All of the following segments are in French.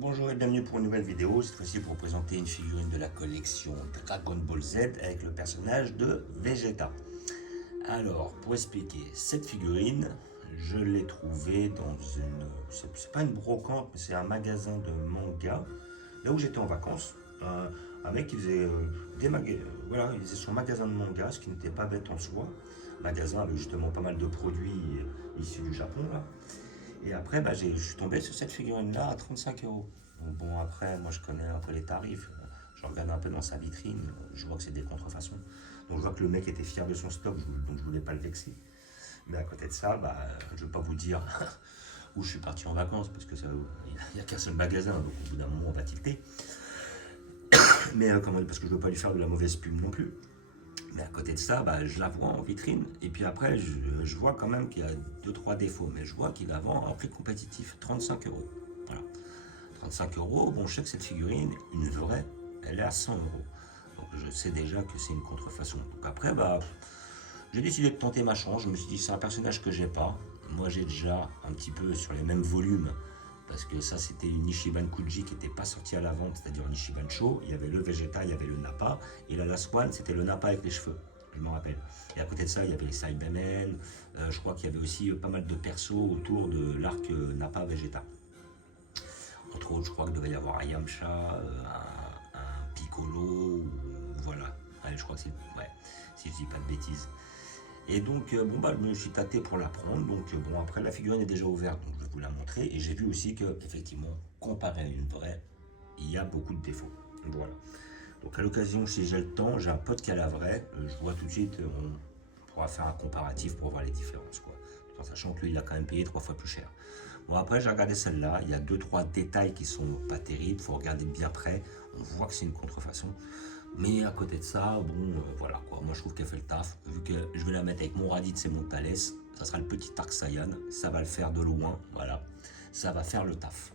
Bonjour et bienvenue pour une nouvelle vidéo, cette fois-ci pour présenter une figurine de la collection Dragon Ball Z avec le personnage de Vegeta. Alors, pour expliquer, cette figurine, je l'ai trouvée dans une... C'est pas une brocante, mais c'est un magasin de manga, là où j'étais en vacances. Un mec qui faisait, voilà, il faisait son magasin de manga, ce qui n'était pas bête en soi. Magasin avec justement pas mal de produits issus du Japon, là. Et après, je suis tombé sur cette figurine-là à 35 euros. Donc bon, après, moi je connais un peu les tarifs. Je regarde un peu dans sa vitrine. Je vois que c'est des contrefaçons. Donc je vois que le mec était fier de son stock, donc je voulais pas le vexer. Mais à côté de ça, je vais pas vous dire où je suis parti en vacances, parce que il n'y a qu'un seul magasin, donc au bout d'un moment on va tilter. Mais parce que je veux pas lui faire de la mauvaise pub non plus. Mais à côté de ça, je la vois en vitrine. Et puis après, je vois quand même qu'il y a 2-3 défauts. Mais je vois qu'il la vend à un prix compétitif, 35 euros. Voilà. 35 euros, bon, je sais que cette figurine, une vraie, elle est à 100 euros. Donc je sais déjà que c'est une contrefaçon. Donc après, j'ai décidé de tenter ma chance. Je me suis dit, c'est un personnage que j'ai pas. Moi, j'ai déjà un petit peu sur les mêmes volumes. Parce que ça, c'était une Ichiban Kuji qui n'était pas sortie à la vente, c'est-à-dire une Ichiban Show. Il y avait le Vegeta, il y avait le Nappa. Et la Last One, c'était le Nappa avec les cheveux. Je m'en rappelle. Et à côté de ça, il y avait les Cybermen. Je crois qu'il y avait aussi pas mal de persos autour de l'arc Nappa Vegeta. Entre autres, je crois qu'il devait y avoir un Yamcha, un Piccolo, voilà. Allez, je crois que c'est... Ouais, si je dis pas de bêtises. Et donc, je me suis tâté pour la prendre. Donc, après, la figurine est déjà ouverte, donc je vais vous la montrer. Et j'ai vu aussi que, effectivement, comparé à une vraie, il y a beaucoup de défauts. Voilà. Donc, à l'occasion, si j'ai le temps, j'ai un pote qui a la vraie. Je vois tout de suite, on pourra faire un comparatif pour voir les différences, quoi. Tout en sachant que lui, il a quand même payé 3 fois plus cher. Bon, après, j'ai regardé celle-là. Il y a 2-3 détails qui sont pas terribles. Il faut regarder bien près. On voit que c'est une contrefaçon. Mais à côté de ça, voilà quoi. Moi, je trouve qu'elle fait le taf. Vu que je vais la mettre avec mon Raditz et mon Thalès, ça sera le petit Arc Saiyan. Ça va le faire de loin. Voilà. Ça va faire le taf.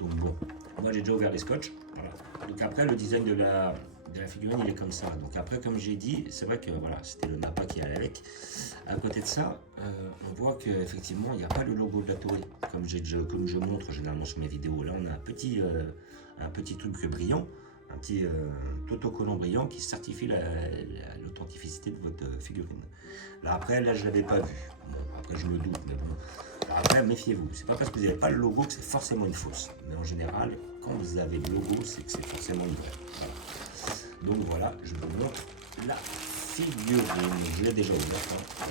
Donc bon, moi j'ai déjà ouvert les scotch. Voilà. Donc après, le design de la figurine, il est comme ça. Donc après, comme j'ai dit, c'est vrai que voilà, c'était le Nappa qui allait avec. À côté de ça, on voit qu'effectivement, il n'y a pas le logo de la Toei. Comme je montre généralement sur mes vidéos. Là, on a un petit truc brillant, un petit autocollant brillant qui certifie l'authenticité de votre figurine. Là, après, là, je ne l'avais pas vu. Bon, après, je me doute, mais bon. Après, méfiez-vous. C'est pas parce que vous n'avez pas le logo que c'est forcément une fausse. Mais en général, quand vous avez le logo, c'est que c'est forcément une vraie. Voilà. Donc voilà, je vous montre la figurine. Je l'ai déjà ouverte. Hein.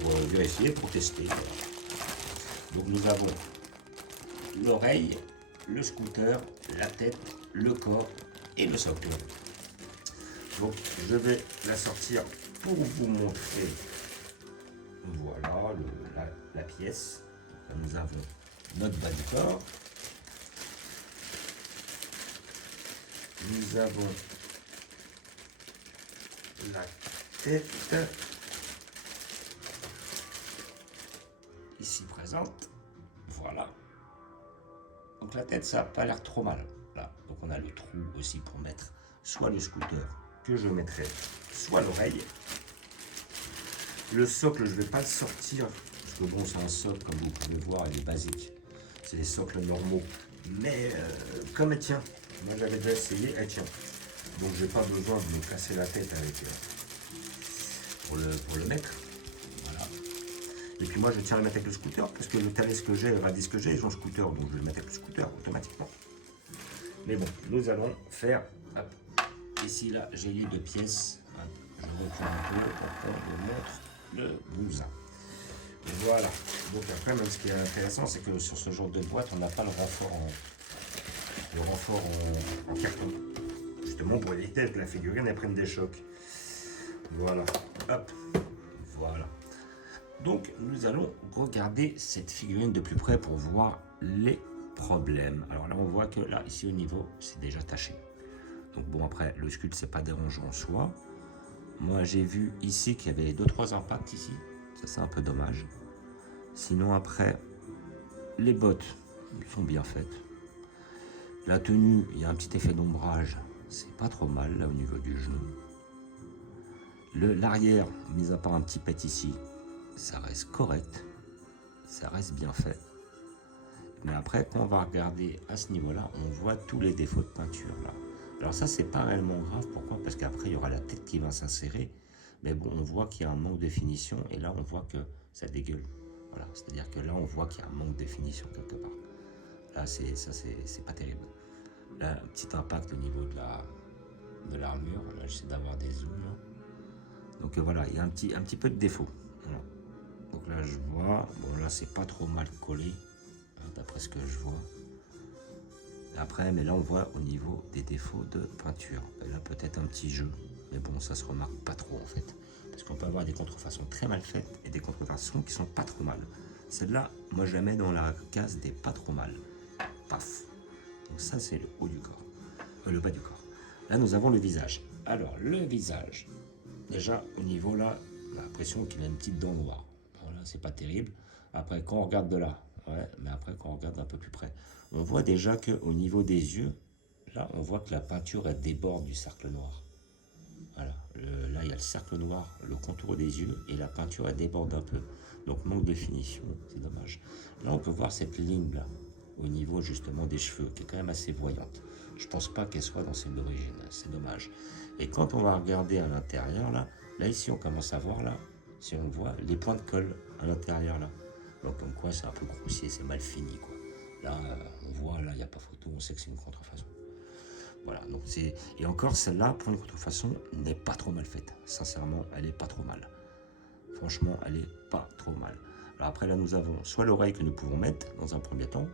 Pour vérifier, pour tester. Voilà. Donc nous avons l'oreille, le scooter, la tête, le corps et le socle. Donc je vais la sortir pour vous montrer. Voilà la pièce. Nous avons notre bas du corps. Nous avons la tête ici présente. Voilà. Donc la tête, ça n'a pas l'air trop mal. Là. Donc on a le trou aussi pour mettre soit le scooter que je mettrai, soit l'oreille. Le socle, je ne vais pas le sortir, parce que bon, c'est un socle, comme vous pouvez voir, il est basique. C'est des socles normaux. Mais comme elle tient, moi j'avais déjà essayé, elle tient. Donc j'ai pas besoin de me casser la tête avec pour le mettre. Voilà. Et puis moi je tiens à le mettre avec le scooter, parce que le Thalès que j'ai, le Raditz que j'ai, ils ont scooter, donc je vais le mettre avec le scooter automatiquement. Mais bon, nous allons faire, hop, ici là, j'ai les 2 pièces. Hop, je recule un peu, on montre le bousin. Voilà. Donc après, même ce qui est intéressant, c'est que sur ce genre de boîte, on n'a pas le renfort en carton. Justement pour éviter que la figurine elle prenne des chocs. Voilà. Hop. Voilà. Donc nous allons regarder cette figurine de plus près pour voir les problèmes. Alors là, on voit que là, ici au niveau, c'est déjà taché. Donc bon, après, le sculpte, c'est pas dérangeant en soi. Moi, j'ai vu ici qu'il y avait 2-3 impacts ici. Ça, c'est un peu dommage. Sinon, après, les bottes sont bien faites. La tenue, il y a un petit effet d'ombrage. C'est pas trop mal, là, au niveau du genou. L'arrière, mis à part un petit pet ici, ça reste correct. Ça reste bien fait. Mais après, quand on va regarder à ce niveau-là, on voit tous les défauts de peinture là. Alors ça, c'est pas réellement grave. Pourquoi? Parce qu'après, il y aura la tête qui va s'insérer. Mais bon, on voit qu'il y a un manque de finition. Et là, on voit que ça dégueule. Voilà, c'est-à-dire que là, on voit qu'il y a un manque de finition quelque part. Là, c'est pas terrible. Là, un petit impact au niveau de l'armure. Là, j'essaie d'avoir des zooms. Là. Donc voilà, il y a un petit peu de défaut. Voilà. Donc là, je vois. Bon, là, c'est pas trop mal collé, hein, d'après ce que je vois. Après, mais là, on voit au niveau des défauts de peinture. Et là, peut-être un petit jeu. Mais bon, ça se remarque pas trop, en fait. Parce qu'on peut avoir des contrefaçons très mal faites et des contrefaçons qui sont pas trop mal. Celle-là, moi, je la mets dans la case des pas trop mal. Paf. Donc ça, c'est le haut du corps. Le bas du corps. Là, nous avons le visage. Alors, le visage. Déjà, au niveau là, on a l'impression qu'il a une petite dent noire. Voilà, c'est pas terrible. Après, quand on regarde de là, ouais, mais après, quand on regarde un peu plus près, on voit déjà qu'au niveau des yeux, là, on voit que la peinture, elle déborde du cercle noir. Voilà, là, il y a le cercle noir, le contour des yeux, et la peinture, elle déborde un peu. Donc, manque de finition, c'est dommage. Là, on peut voir cette ligne-là, au niveau justement des cheveux, qui est quand même assez voyante. Je pense pas qu'elle soit dans celle d'origine, c'est dommage. Et quand on va regarder à l'intérieur, là ici, on commence à voir, là, si on voit les points de colle à l'intérieur, là. Donc, comme quoi, c'est un peu grossier, c'est mal fini, quoi. Là, on voit, là, il n'y a pas photo, on sait que c'est une contrefaçon. Voilà, donc c'est... Et encore, celle-là, pour une contrefaçon, n'est pas trop mal faite. Sincèrement, elle est pas trop mal. Franchement, elle est pas trop mal. Alors après, là, nous avons soit l'oreille que nous pouvons mettre dans un premier temps.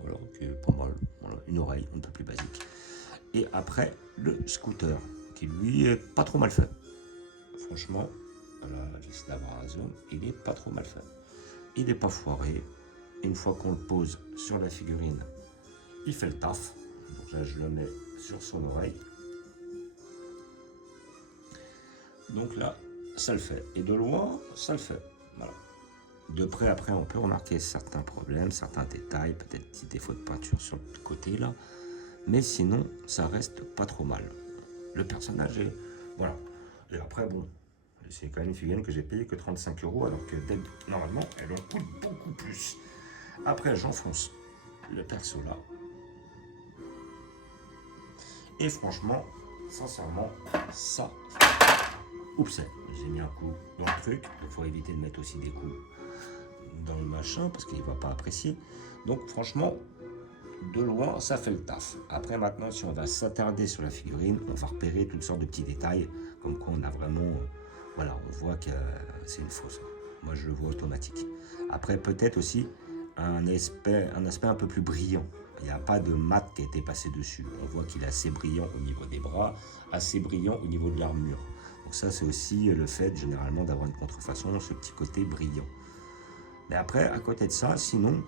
Voilà, qui est pas mal. Voilà, une oreille un peu plus basique. Et après, le scooter, qui lui est pas trop mal fait. Franchement, voilà, j'essaie d'avoir un zoom, il est pas trop mal fait. Il n'est pas foiré. Une fois qu'on le pose sur la figurine, il fait le taf. Donc là, je le mets sur son oreille. Donc là, ça le fait. Et de loin, ça le fait. Voilà. De près, après, on peut remarquer certains problèmes, certains détails, peut-être petits défauts de peinture sur le côté là. Mais sinon, ça reste pas trop mal. Le personnage est... Voilà. Et après, bon, c'est quand même une figurine que j'ai payée que 35 €, alors que normalement, elle en coûte beaucoup plus. Après, j'enfonce le perso là. Et franchement, sincèrement, ça... Oups, j'ai mis un coup dans le truc. Il faut éviter de mettre aussi des coups dans le machin, parce qu'il ne va pas apprécier. Donc franchement, de loin, ça fait le taf. Après, maintenant, si on va s'attarder sur la figurine, on va repérer toutes sortes de petits détails, comme quoi on a vraiment... voilà, on voit que c'est une fausse. Moi, je le vois automatique. Après, peut-être aussi un aspect un peu plus brillant. Il n'y a pas de mat qui a été passé dessus. On voit qu'il est assez brillant au niveau des bras, assez brillant au niveau de l'armure. Donc ça, c'est aussi le fait, généralement, d'avoir une contrefaçon, ce petit côté brillant. Mais après, à côté de ça, sinon,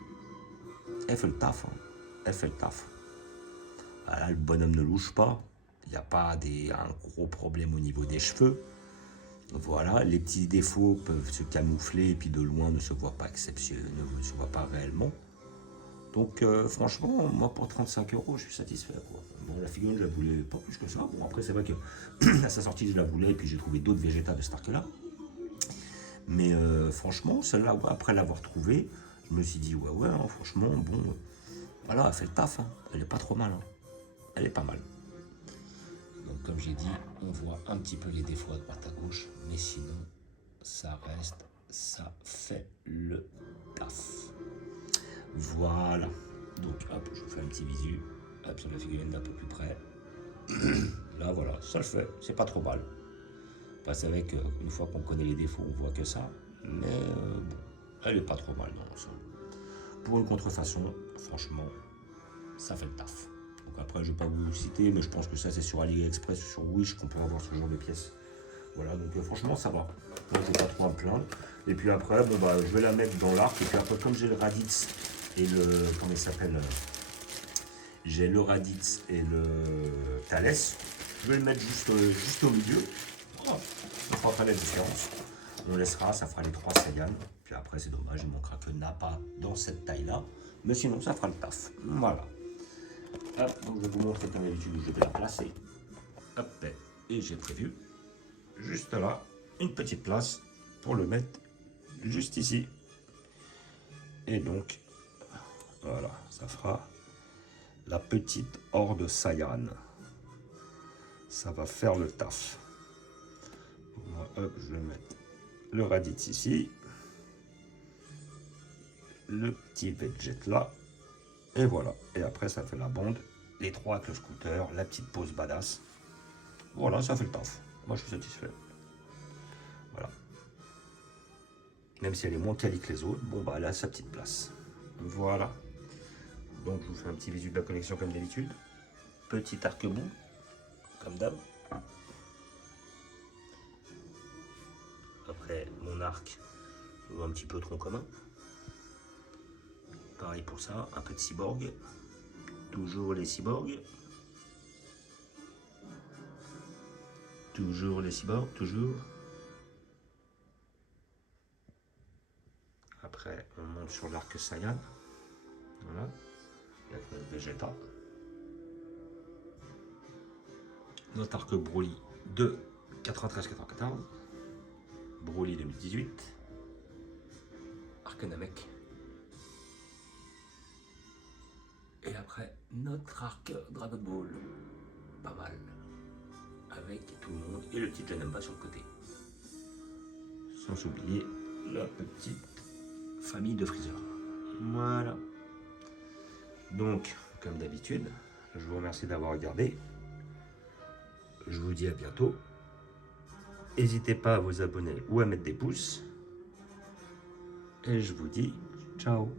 elle fait le taf. Hein. Elle fait le taf. Là, le bonhomme ne louche pas. Il n'y a pas un gros problème au niveau des cheveux. Voilà, les petits défauts peuvent se camoufler et puis de loin ne se voient pas exceptionnels, ne se voient pas réellement. Donc franchement, moi pour 35 €, je suis satisfait. Quoi. Bon, la figurine, je la voulais pas plus que ça. Bon, après, c'est vrai que à sa sortie, je la voulais et puis j'ai trouvé d'autres végétas de cette arc-là. Mais franchement, celle-là, après l'avoir trouvée, je me suis dit, ouais, hein, franchement, bon, voilà, elle fait le taf. Hein. Elle est pas trop mal. Hein. Elle est pas mal. Donc, comme j'ai dit, on voit un petit peu les défauts à droite à gauche, mais sinon, ça reste, ça fait le taf. Voilà. Donc, hop, je vous fais un petit visu. Hop, sur la figurine d'un peu plus près. Là, voilà, ça le fait. C'est pas trop mal. Enfin, c'est vrai qu'une fois qu'on connaît les défauts, on voit que ça. Mais bon, elle est pas trop mal dans l'ensemble. Pour une contrefaçon, franchement, ça fait le taf. Donc après, je ne vais pas vous citer, mais je pense que ça, c'est sur AliExpress ou sur Wish qu'on peut avoir ce genre de pièces. Voilà, donc franchement, ça va. Moi, je n'ai pas trop à me plaindre. Et puis après, bon, bah, je vais la mettre dans l'arc. Et puis après, comme j'ai le Raditz et le... comment il s'appelle, j'ai le Raditz et le Thalès, je vais le mettre juste au milieu. Oh, ça fera pas la différence. On laissera, ça fera les 3 Saiyans. Puis après, c'est dommage, il ne manquera que Nappa dans cette taille-là. Mais sinon, ça fera le taf. Voilà. Hop, donc je vais vous montrer comme d'habitude où je vais la placer. Hop, et j'ai prévu juste là une petite place pour le mettre juste ici. Et donc, Voilà, ça fera la petite horde Saiyan. Ça va faire le taf. Moi, hop, je vais mettre le Raditz ici. Le petit Veget là. Et voilà. Et après, ça fait la bande. Les trois avec le scooter. La petite pose badass. Voilà, ça fait le taf. Moi, je suis satisfait. Voilà. Même si elle est moins quali que les autres, bon, bah, elle a sa petite place. Voilà. Donc, je vous fais un petit visu de la connexion comme d'habitude. Petit arc-bout, comme d'hab. Après, mon arc, un petit peu tronc commun. Pareil pour ça, un peu de cyborg. Toujours les cyborgs. Toujours les cyborgs, toujours. Après, on monte sur l'arc Saiyan. Voilà. Avec notre Vegeta. Notre arc Broly de 93-94. Broly 2018. Arc Namek. Et après, notre arc Dragon Ball. Pas mal. Avec tout le monde et le petit Janemba sur le côté. Sans oublier la petite famille de Freezer. Voilà. Donc, comme d'habitude, je vous remercie d'avoir regardé. Je vous dis à bientôt. N'hésitez pas à vous abonner ou à mettre des pouces. Et je vous dis ciao.